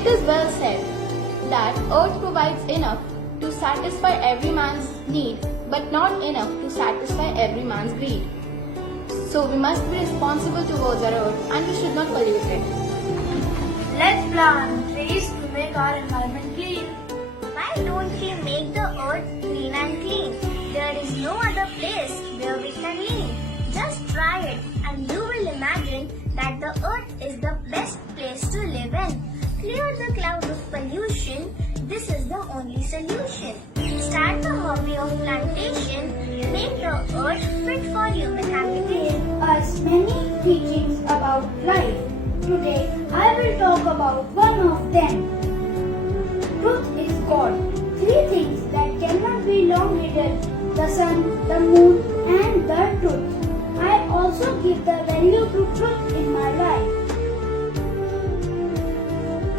It is well said that earth provides enough to satisfy every man's need, but not enough to satisfy every man's greed. So we must be responsible towards our earth and we should not pollute it. Let's plant trees to make our environment clean. Why don't we make the earth green and clean? There is no other place where we can live. Just try it and you will imagine that the earth is the best place to live in. Clear the cloud of pollution. This is the only solution. Start the hobby of plantation. Make the earth fit for human habitation. Us many teachings about life. Today I will talk about one of them. Truth is God. Three things that cannot be long hidden: the sun, the moon and the truth. I also give the value to truth in my life.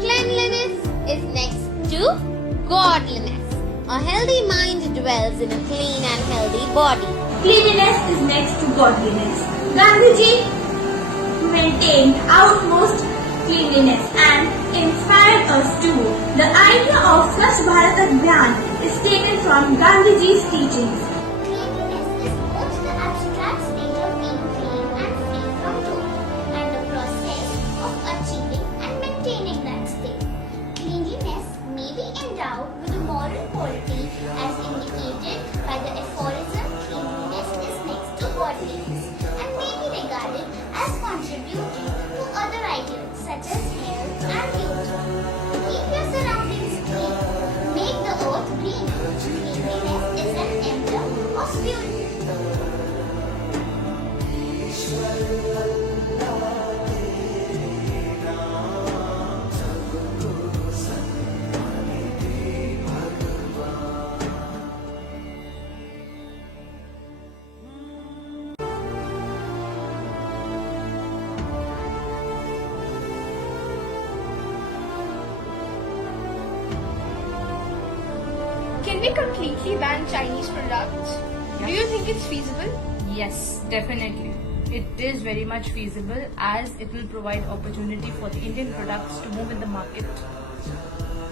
Cleanliness is next to godliness. A healthy mind dwells in a clean and healthy body. Cleanliness is next to godliness. Gandhiji maintained utmost cleanliness and inspired us too. The idea of Swachh Bharat Abhiyan is taken from Gandhiji's teachings. Cleanliness is both the abstract state of being clean and free from dirt and the process of achieving and maintaining that state. Cleanliness may be endowed with a moral quality as indicated by the aphorism cleanliness is next to godliness and may be regarded as contributing to other ideals such as health and beauty. Keep your surroundings clean. Make the earth green. Cleanliness is an emblem of beauty. Can we completely ban Chinese products? Do you think it's feasible? Yes, definitely. It is very much feasible as it will provide opportunity for the Indian products to move in the market.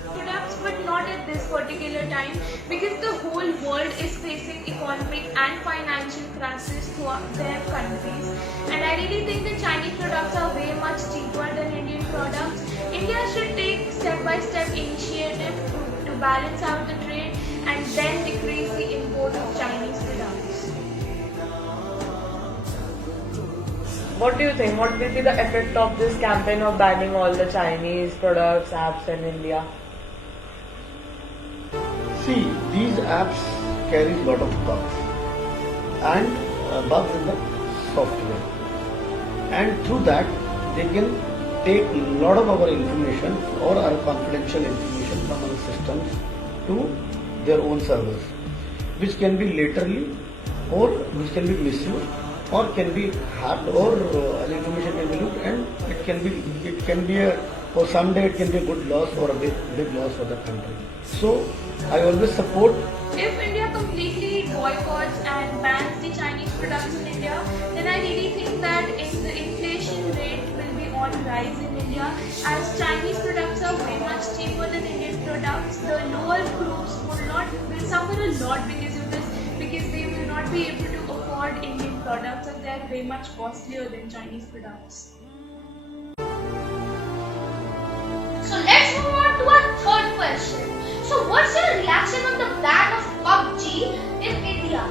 Products, but not at this particular time because the whole world is facing economic and financial crisis throughout their countries, and I really think the Chinese products are way much cheaper than Indian products. India should take step-by-step initiative to balance out the trade and then decrease the import of Chinese products. What do you think? What will be the effect of this campaign of banning all the Chinese products, apps in India? See, these apps carry a lot of bugs and bugs in the software, and through that they can take a lot of our information or our confidential information from our systems to their own servers, which can be laterally or which can be misused or can be hacked, or information can be looked, and it can be a, or someday it can be a good loss or a big loss for the country. So I always support. If India completely boycotts and bans the Chinese products in India, then I really think that the inflation rate will be on rise in India, as Chinese products are way much cheaper than Indian products. The lower groups will suffer a lot because of this, because they will not be able to afford Indian products and they are way much costlier than Chinese products. So let's move on to our third question. So what's your reaction on the ban of PUBG in India?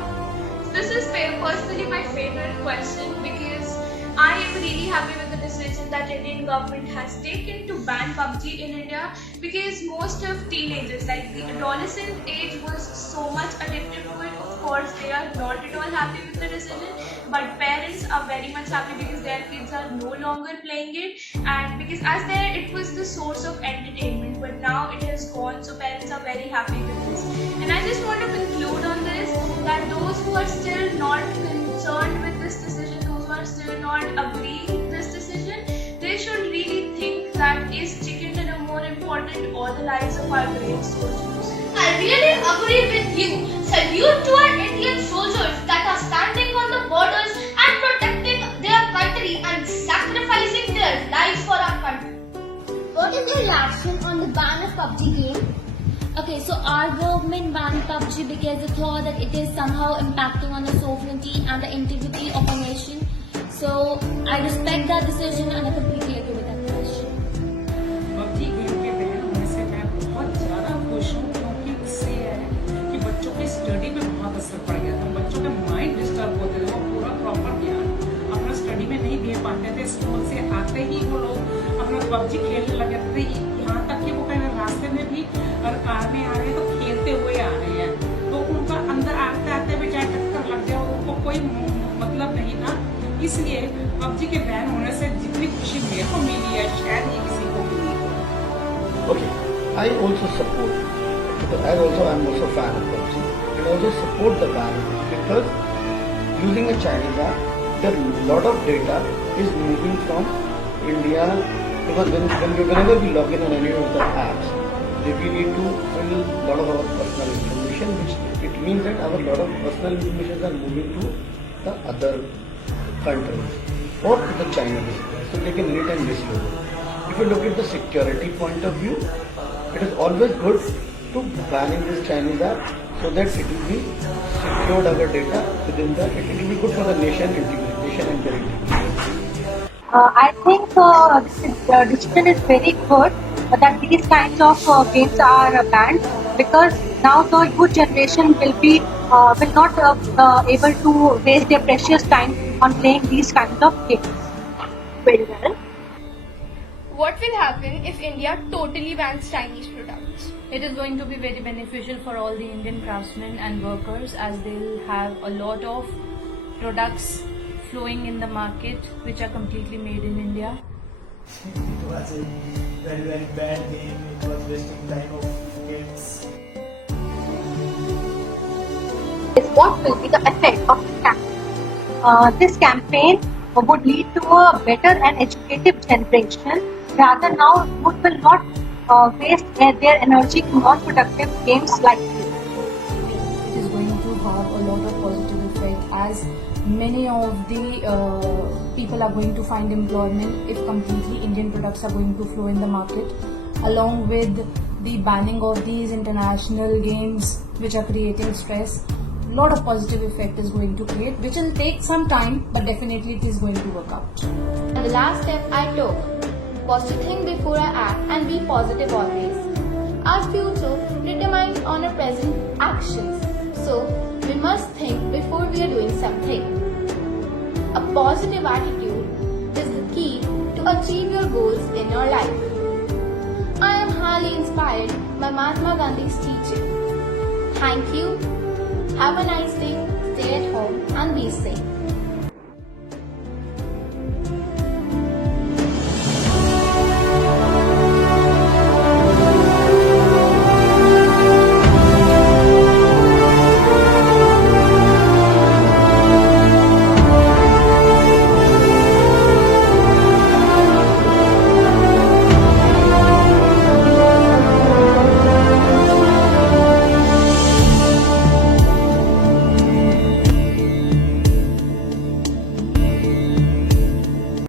This is personally my favorite question because I am really happy with the decision that Indian government has taken to ban PUBG in India, because most of teenagers, like the adolescent age, was so much addicted to it. Of course, they are not at all happy with the decision, but parents are very much happy because their kids are no longer playing it, and because it was the source of entertainment, but now it has gone, so parents are very happy with this. And I just want to conclude on this that those who are still not concerned with this decision, those who are still not agreeing with this decision, they should really think that is chicken dinner more important or the lives of our brave soldiers. I really agree with you. Salute to our Indian soldiers that are standing on the borders and protecting their country and sacrificing their lives for our country. What is your reaction on ban of PUBG game? Okay, so our government banned PUBG because they thought that it is somehow impacting on the sovereignty and the integrity of a nation. So I respect that decision and I completely agree with that decision. PUBG game के ban होने से मैं बहुत ज़्यादा खुश हूँ क्योंकि इससे है कि बच्चों की स्टडी पे बहुत असर पड़ गया था। बच्चों के माइंड डिस्टर्ब होते थे, वो पूरा प्रॉपर ज्ञान अपना स्टडी में नहीं दे पाते थे। स्कूल से आते ही वो लोग अपना पबजी खेलने लगे थे, यहाँ तक कि वो कहीं रास्ते में भी और कार में आ रहे हैं तो खेलते हुए आ रहे हैं, तो उनका अंदर आते आते भी चाहे टक्कर लग जाए उनको कोई मतलब नहीं था। इसलिए पबजी के बैन होने से जितनी खुशी मेरे को मिली है शायद ये किसी को मिली हो। Okay, I also support. I'm also a fan of PUBG. And I also support the ban because using a Chinese app, there a lot of data is moving from India because whenever we log in on any of the apps, we need to fill a lot of our personal information, which it means that our lot of personal information are moving to the other countries or to the China business, so they can read and misuse. If you look at the security point of view, it is always good to banning this Chinese app so that it will be secured our data within the. It will be good for the nation integration and their integration. I think this decision is very good that these kinds of games are banned because now the youth generation will not able to waste their precious time on playing these kinds of games. Very well. What will happen if India totally bans Chinese products? It is going to be very beneficial for all the Indian craftsmen and workers as they'll have a lot of products flowing in the market which are completely made in India. It was a very, very bad game. It was wasting time of kids. What will be the effect of this campaign? This campaign would lead to a better and educative generation. Rather now youth will not waste their energy in non-productive games like this. It is going to have a lot of positive effect as many of the people are going to find employment if completely Indian products are going to flow in the market, along with the banning of these international games which are creating stress. A lot of positive effect is going to create, which will take some time, but definitely it is going to work out. And the last step I took was to think before I act and be positive always. Our future determines on our present actions, so we must think before we are doing something. A positive attitude is the key to achieve your goals in your life. I am highly inspired by Mahatma Gandhi's teaching. Thank you. Have a nice day, stay at home and be safe.